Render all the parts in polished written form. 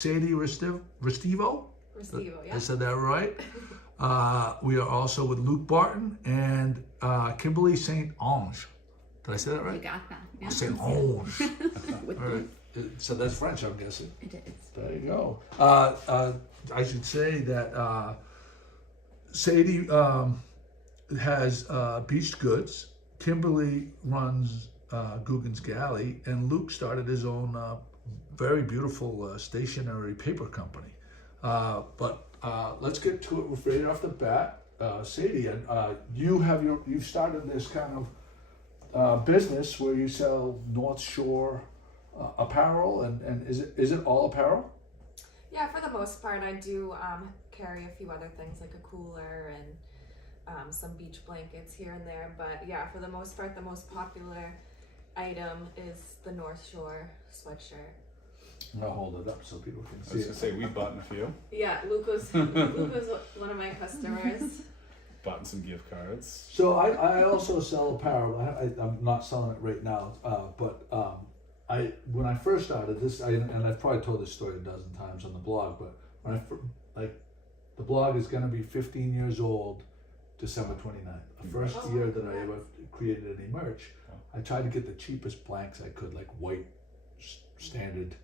Sadie Restivo. Restivo, yeah. I said that right. We are also with Luke Barton and KimberlySt. Onge. Did I say that right? You got that. Yeah. St. Onge. All right. So that's French, I'm guessing. It is. There you go. I should say that Sadie has Beached Goods. Kimberly runs Googans Galley, and Luke started his own very beautiful stationery paper company. But let's get to it right off the bat. Sadie, you've started this kind of business where you sell North Shore apparel, and is it all apparel? Yeah, for the most part, I do carry a few other things like a cooler and some beach blankets here and there. But yeah, for the most part, the most popular item is the North Shore sweatshirt. I'll hold it up so people can see I was going to say, we've bought a few. Yeah, Luke was one of my customers. Bought some gift cards. So I also sell apparel. I'm not selling it right now, but when I first started this, and I've probably told this story a dozen times on the blog, but when the blog is going to be 15 years old, December 29th. The first year that I ever created any merch, I tried to get the cheapest blanks I could, like white standard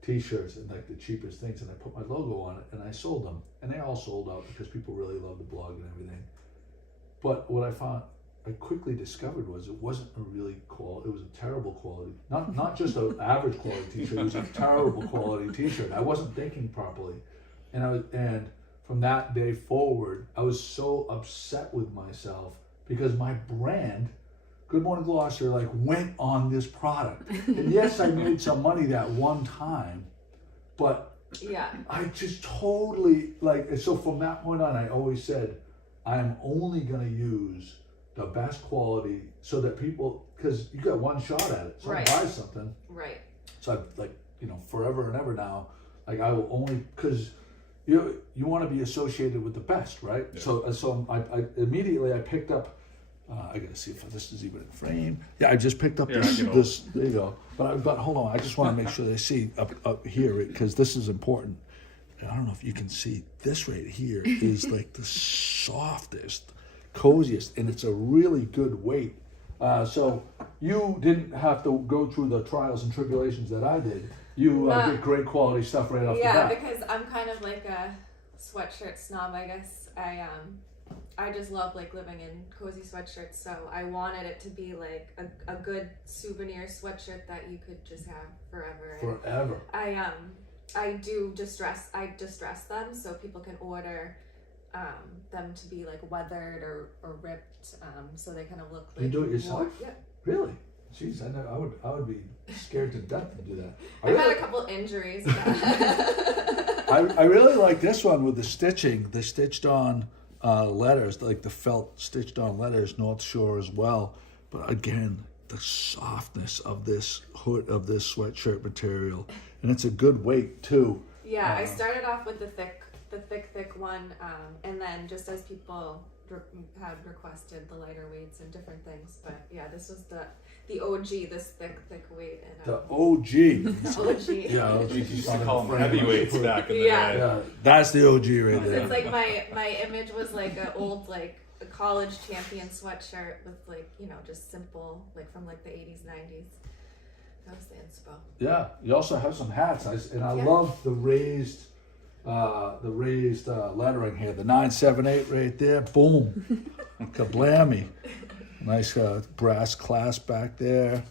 t-shirts and like the cheapest things, and I put my logo on it and I sold them, and they all sold out because people really loved the blog and everything. But what I quickly discovered was it wasn't a really quality, it was a terrible quality, not just an average quality t-shirt, it was a terrible quality t-shirt. I wasn't thinking properly, and from that day forward I was so upset with myself because my brand, Good Morning Gloucester, like went on this product. And yes, I made some money that one time, but yeah, I just totally so from that point on, I always said, I'm only gonna use the best quality so that people, because you got one shot at it. So right. I buy something. Right. So I forever and ever now, I will only, because you want to be associated with the best, right? Yeah. So I immediately picked up. I gotta see if this is even in frame. Yeah, I just picked up this. There you go. But hold on, I just want to make sure they see up here because this is important. And I don't know if you can see this right here is like the softest, coziest, and it's a really good weight. So you didn't have to go through the trials and tribulations that I did. You get great quality stuff right off the bat. Yeah, because I'm kind of like a sweatshirt snob, I guess. I just love living in cozy sweatshirts, so I wanted it to be like a good souvenir sweatshirt that you could just have forever. Forever. I distress them so people can order them to be like weathered or ripped, so they kind of look like. You do it yourself? Yeah. Really? Jeez, I know. I would be scared to death to do that. I've had a couple injuries. I really like this one with the stitching, the stitched on letters, like the felt stitched on letters, North Shore as well. But again, the softness of this hood, of this sweatshirt material, and it's a good weight too. Yeah, I started off with the thick one, and then just as people had requested the lighter weights and different things, but yeah, this was the OG, this thick weight. And, the OG. OG. Yeah, We used to call them heavyweights back in the day. Yeah, that's the OG right there. It's like my image was like an old a college champion sweatshirt with just simple from the 80s, 90s. That was the inspo. Yeah, you also have some hats, I love the raised lettering here. The 978 right there, boom, kablammy. Nice brass clasp back there.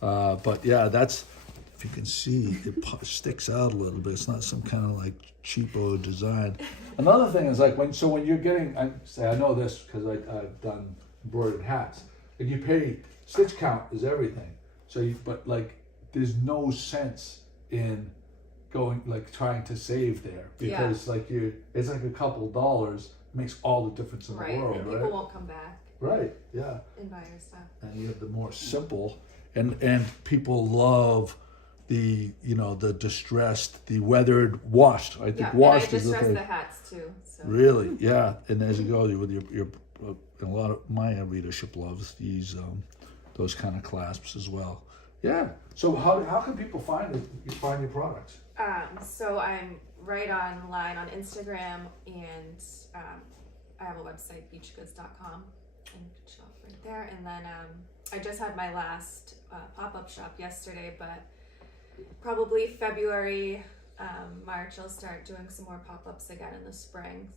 But yeah, that's, if you can see, it sticks out a little bit. It's not some kind of cheapo design. Another thing is when you're getting, I know this because I've done embroidered hats. If you pay, stitch count is everything. So there's no sense in going trying to save there because it's a couple dollars makes all the difference in the world. Right. People won't come back. Right. Yeah. And buy your stuff. And you have the more simple, and people love the distressed, the weathered, washed. I think washed is the thing. And I distress the hats too. So. Really, yeah. And as you go with your a lot of my readership loves those kind of clasps as well. Yeah. So how can people find your products? So I'm right online on Instagram, and I have a website, beachgoods.com, and you can shop right there. And then I just had my last pop-up shop yesterday, but probably February, March, I'll start doing some more pop-ups again in the spring,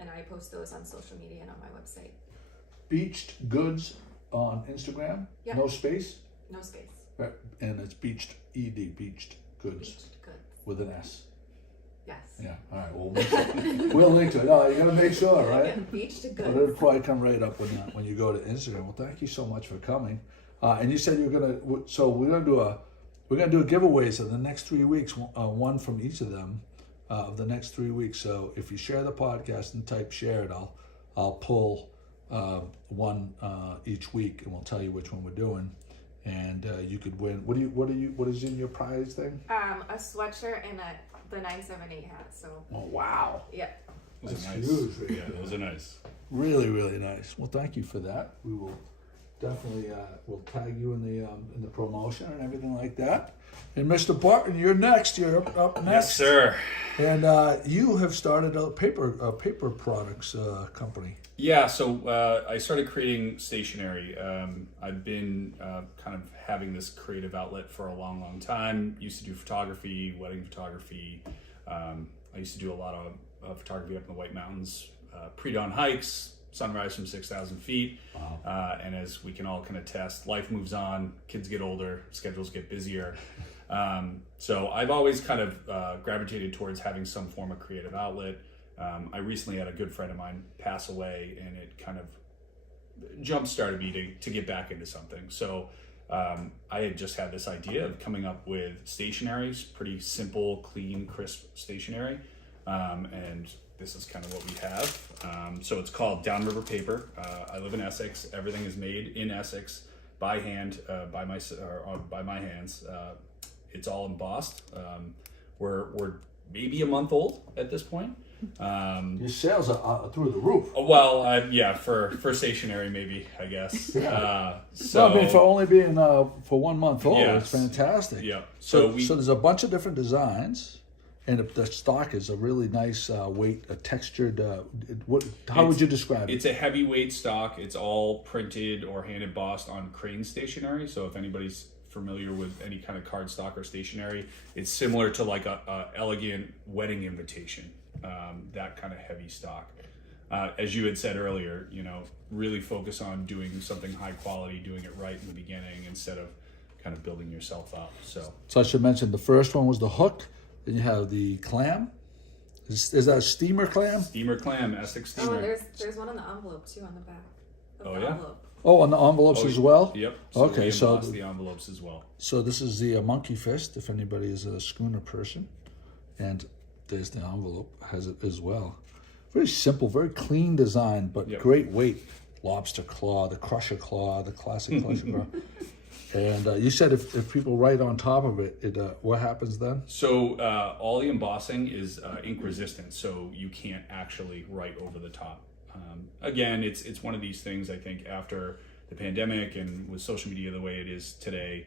and I post those on social media and on my website. Beached Goods on Instagram. Yep. No space. No space. Right. And it's Beached Beached Goods Beached Goods. with an S. Yes. Yeah. All right. Well, we'll link to it. No, you gotta make sure, right? Yeah, Beached Goods. But it'll probably come right up when you go to Instagram. Well, thank you so much for coming. And you said you're gonna. So we're gonna do giveaways in the next 3 weeks. One from each of them of the next 3 weeks. So if you share the podcast and type share it, I'll pull one each week, and we'll tell you which one we're doing. And you could win. What is in your prize thing? A sweatshirt and the 978 hat. So. Oh wow! Yeah. Those are That's nice. huge, right Yeah, there. those are nice. Really, really nice. Well, thank you for that. We will definitely we'll tag you in the promotion and everything like that. And Mr. Barton, you're next. You're up next. Yes, sir. And you have started a paper products company. Yeah, so I started creating stationery. I've been kind of having this creative outlet for a long, long time. Used to do photography, wedding photography. I used to do a lot of photography up in the White Mountains, pre-dawn hikes, sunrise from 6,000 feet. Wow. And as we can all kind of test, life moves on, kids get older, schedules get busier. So I've always kind of gravitated towards having some form of creative outlet. I recently had a good friend of mine pass away, and it kind of jump-started me to get back into something. So I had just had this idea of coming up with stationery, pretty simple, clean, crisp stationery. And this is kind of what we have. So it's called Downriver Paper. I live in Essex. Everything is made in Essex by hand, by my hands. It's all embossed. We're maybe a month old at this point. Your sales are through the roof. Well, yeah, for stationery, maybe, I guess. Yeah. So I mean, for only being for 1 month old, Yes. it's fantastic. Yeah. So there's a bunch of different designs, and the stock is a really nice weight, a textured. How would you describe it? It's a heavyweight stock. It's all printed or hand embossed on crane stationery. So if anybody's familiar with any kind of cardstock or stationery, it's similar to like a elegant wedding invitation. That kind of heavy stock. As you had said earlier, really focus on doing something high quality, doing it right in the beginning instead of kind of building yourself up. So I should mention the first one was the hook. Then you have the clam. Is that a steamer clam? steamer clam, Essex steamer. Oh, there's one on the envelope too on the back. Oh, The yeah? envelope. Oh, on the envelopes as well? Yep. Okay, we so emboss the envelopes as well. So this is the monkey fist, if anybody is a schooner person. And there's the envelope, has it as well. Very simple, very clean design, but Yep. great weight. Lobster claw, the crusher claw, the classic crusher claw. And you said if people write on top of it, what happens then? So all the embossing is ink resistant, so you can't actually write over the top. Again, it's one of these things, I think, after the pandemic and with social media the way it is today,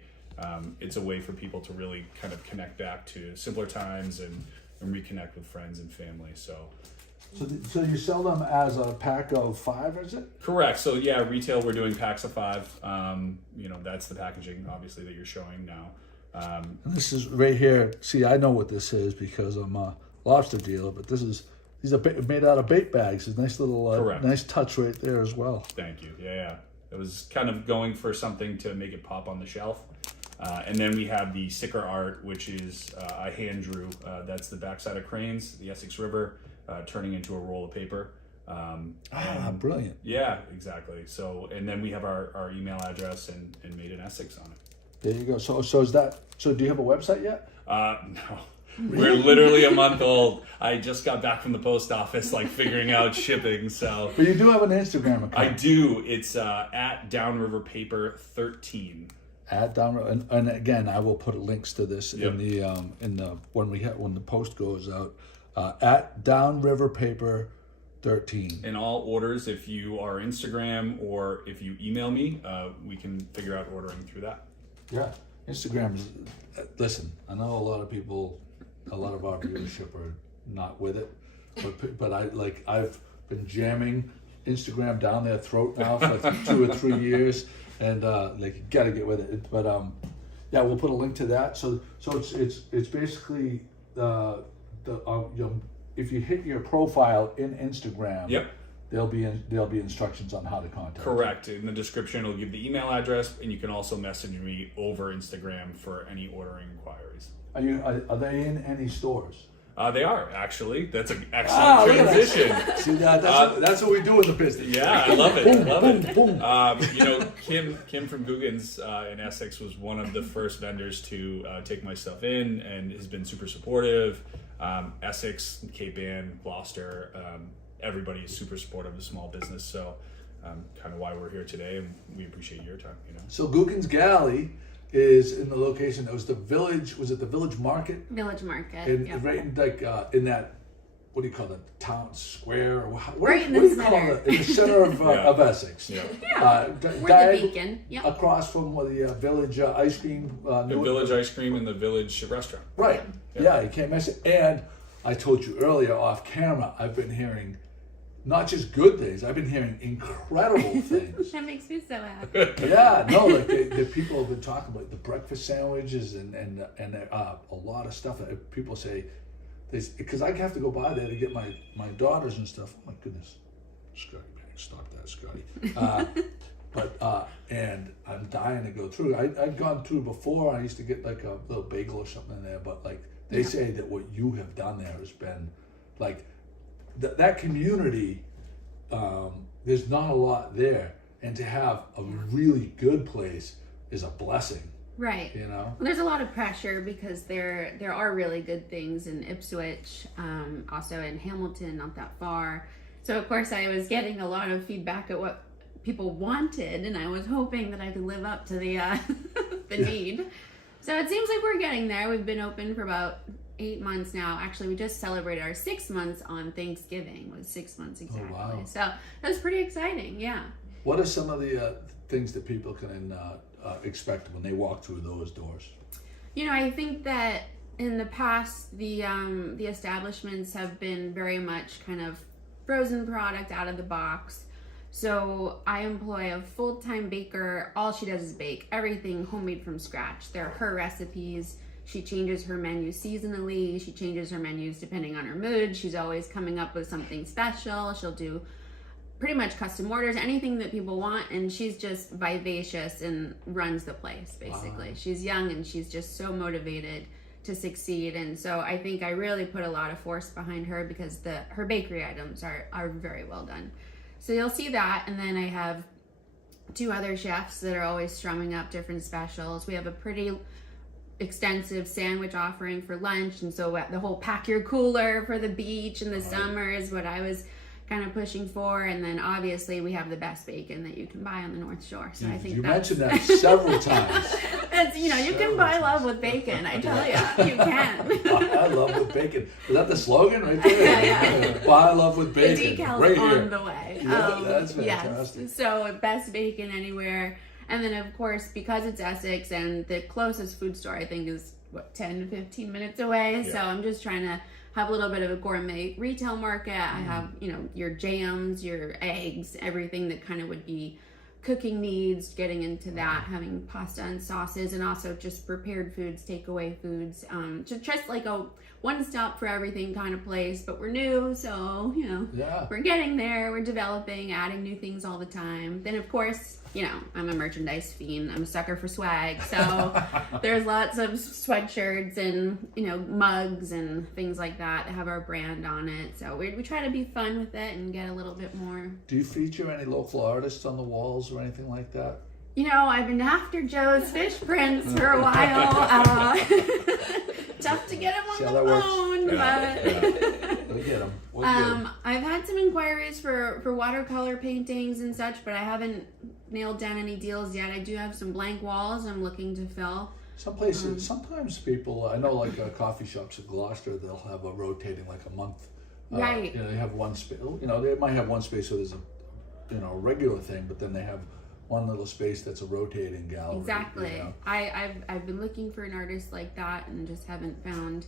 it's a way for people to really kind of connect back to simpler times and reconnect with friends and family. So you sell them as a pack of 5, is it? correct. So yeah, retail, we're doing packs of 5. That's the packaging, obviously, that you're showing now. And this is right here. See, I know what this is because I'm a lobster dealer, but these are made out of bait bags. It's a nice little, Correct. nice touch right there as well. Thank you. Yeah. It was kind of going for something to make it pop on the shelf. And then we have the sticker art, which is I hand drew. That's the backside of cranes, the Essex River, turning into a roll of paper. Brilliant. Yeah, exactly. So, and then we have our email address and Made in Essex on it. There you go. So do you have a website yet? No. We're literally a month old. I just got back from the post office, figuring out shipping. So, But you do have an Instagram account. I do. It's at Downriver Paper 13. At down, and again, I will put links to this Yep. when the post goes out. At Downriver Paper 13. In all orders, if you are Instagram or if you email me, we can figure out ordering through that. Yeah, Instagram is. Listen, I know a lot of people a lot of our viewership are not with it. But I've been jamming Instagram down their throat now for like 2 or 3 years, and you gotta get with it. But yeah, we'll put a link to that. So it's basically if you hit your profile in Instagram. Yep. There'll be instructions on how to contact. Correct. In the description, it'll give the email address, and you can also message me over Instagram for any ordering inquiries. Are they in any stores? They are, actually. That's an excellent transition. See, that's what we do in the business. Yeah, I love it. I love it. Boom. Kim from Googans in Essex was one of the first vendors to take my stuff in, and has been super supportive. Essex, Cape Ann, Gloucester, everybody is super supportive of small business. So kind of why we're here today, and we appreciate your time. So Googans Galley is in the location that was the village. Was it the village market? Village market. Right in in that, what do you call it, town square? Or right in the what do you center. call it? In the center of Essex. Yeah. We're the beacon. Yep. Across from the village ice cream. The village ice cream and the village restaurant. Right. Yeah, you can't miss it. And I told you earlier off camera, I've been hearing not just good things, I've been hearing incredible things. That makes me so happy. Yeah, no, like the people have been talking about the breakfast sandwiches and a lot of stuff that people say, because I have to go by there to get my daughters and stuff. Oh my goodness, Scotty, man, stop that, Scotty. And I'm dying to go through. I'd gone through before. I used to get like a little bagel or something in there, but like they say that what you have done there has been like that community. There's not a lot there, and to have a really good place is a blessing. Right. Well, there's a lot of pressure because there are really good things in Ipswich, also in Hamilton, not that far. So of course I was getting a lot of feedback at what people wanted, and I was hoping that I could live up to the the need. So it seems like we're getting there. We've been open for about 8 months now. Actually, we just celebrated our 6 months on Thanksgiving. It was 6 months exactly. Oh, wow. So that was pretty exciting. Yeah. What are some of the things that people can expect when they walk through those doors? I think that in the past, the establishments have been very much kind of frozen product out of the box. So I employ a full-time baker. All she does is bake everything homemade from scratch. They're her recipes. She changes her menu seasonally. She changes her menus depending on her mood. She's always coming up with something special. She'll do pretty much custom orders, anything that people want, and she's just vivacious and runs the place, basically. Wow. She's young and she's just so motivated to succeed, and so I think I really put a lot of force behind her because her bakery items are very well done. So you'll see that, and then I have 2 other chefs that are always strumming up different specials. We have a pretty extensive sandwich offering for lunch, and so the whole pack your cooler for the beach in the summer is what I was kind of pushing for. And then obviously we have the best bacon that you can buy on the North Shore. So I think you mentioned that several times. It's, you can buy love with bacon. I tell you, you can. I love with bacon. Is that the slogan right there? Yeah. Buy love with bacon. The decal's right on here. the way. Yeah, that's fantastic. Yes. So best bacon anywhere. And then of course, because it's Essex and the closest food store I think is 10 to 15 minutes away. Yeah. So I'm just trying to have a little bit of a gourmet retail market. I have, your jams, your eggs, everything that kind of would be cooking needs, getting into that, having pasta and sauces, and also just prepared foods, takeaway foods. Just like a one-stop for everything kind of place, but we're new, so, we're getting there, we're developing, adding new things all the time. Then, of course, I'm a merchandise fiend. I'm a sucker for swag, so there's lots of sweatshirts and, mugs and things like that have our brand on it. So we try to be fun with it and get a little bit more. Do you feature any local artists on the walls or anything like that? I've been after Joe's fish prints for a while. Tough to get him on the phone, but We'll get him. I've had some inquiries for watercolor paintings and such, but I haven't nailed down any deals yet. I do have some blank walls I'm looking to fill. Some places, sometimes people, I know like coffee shops in Gloucester, they'll have a rotating like a month. Right. They have one space, they might have one space where there's a regular thing, but then they have one little space that's a rotating gallery. Exactly. I've been looking for an artist like that and just haven't found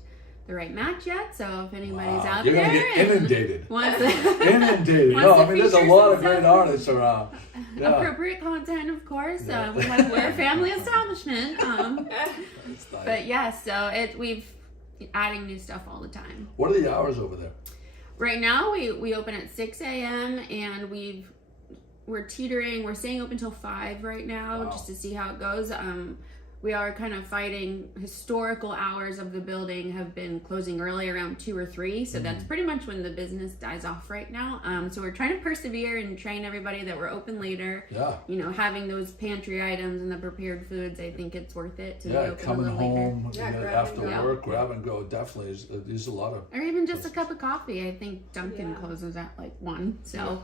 the right match yet. So if anybody's out You're there, gonna get and inundated. wants to, Inundated. wants No, to I mean there's a feature lot some of great service. artists around. Yeah. appropriate content, of course. Yeah. We're a family establishment. That's nice. But yeah, so we've adding new stuff all the time. What are the hours over there? Right now we open at 6 a.m. and we're teetering. We're staying open till 5 right now, Wow. just to see how it goes. We are kind of fighting. Historical hours of the building have been closing early, around 2 or 3. So that's pretty much when the business dies off right now. So we're trying to persevere and train everybody that we're open later. Yeah. You know, having those pantry items and the prepared foods, I think it's worth it to be Yeah, open coming a little later. home Yeah, grab after and go. work, grab and go. Definitely is a lot of. Or even just a cup of coffee. I think Dunkin' Yeah. closes at like 1. So,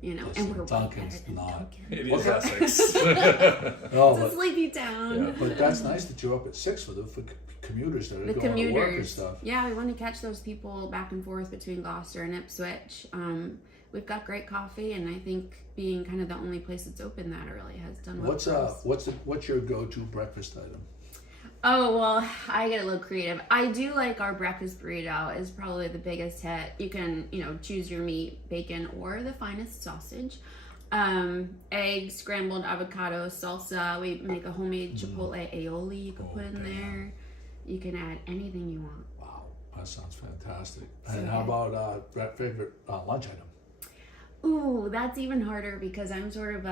you know, Listen, and we're way Dunkin's better than not. Dunkin'. It What? is Essex. No, It's a but, sleepy town. Yeah. but that's nice that you're up at 6 for commuters that are The going to work and commuters. stuff. Yeah, we want to catch those people back and forth between Gloucester and Ipswich. We've got great coffee, and I think being kind of the only place that's open that early has done well. What's your go-to breakfast item? Oh, well, I get a little creative. I do like our breakfast burrito is probably the biggest hit. You can, choose your meat, bacon, or the finest sausage. Eggs, scrambled avocado, salsa. We make a homemade chipotle aioli you can put in there. You can add anything you want. Wow, that sounds fantastic. So And how good. about favorite lunch item? Ooh, that's even harder because I'm sort of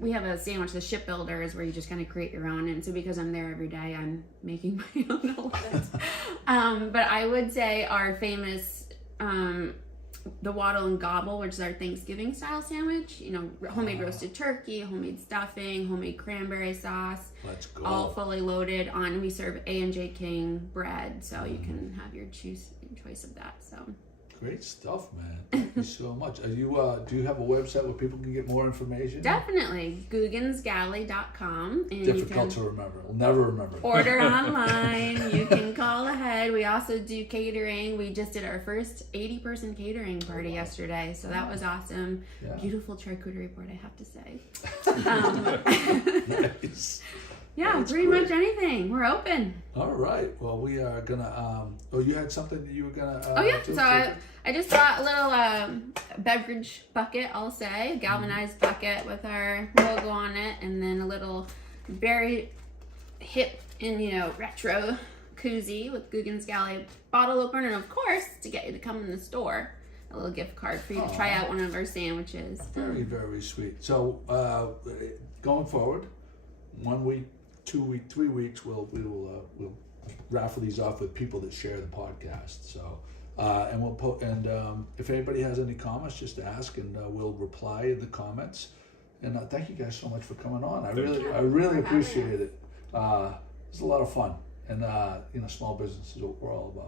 we have a sandwich, the shipbuilders, where you just kind of create your own. And so because I'm there every day, I'm making my own a lot. But I would say our famous, the Waddle and Gobble, which is our Thanksgiving style sandwich, homemade roasted turkey, homemade stuffing, homemade cranberry sauce, Let's go. all fully loaded on. We serve A&J King bread, so you can have your choice of that. So. Great stuff, man. Thank you so much. Are you do you have a website where people can get more information? Definitely. Googansgalley.com. And Difficult to remember. I'll never remember. Order online. You can call ahead. We also do catering. We just did our first 80-person catering party yesterday, so that was awesome. Yeah. Beautiful charcuterie board, I have to say. Nice. Yeah, That's pretty great. much anything. We're open. All right. Well, we are gonna. You had something that you were gonna. Oh yeah, do so I just bought a little beverage bucket, I'll say, a galvanized bucket with our logo on it, and then a little very hip and retro koozie with Googans Galley bottle opener, and of course to get you to come in the store, a little gift card for you to try out one of our sandwiches. Very, very sweet. So going forward, 1 week, 2 week, 3 weeks, we'll raffle these off with people that share the podcast. So and we'll if anybody has any comments, just ask, and we'll reply in the comments. And thank you guys so much for coming on. I really appreciate it. It's a lot of fun, and small business is what we're all about.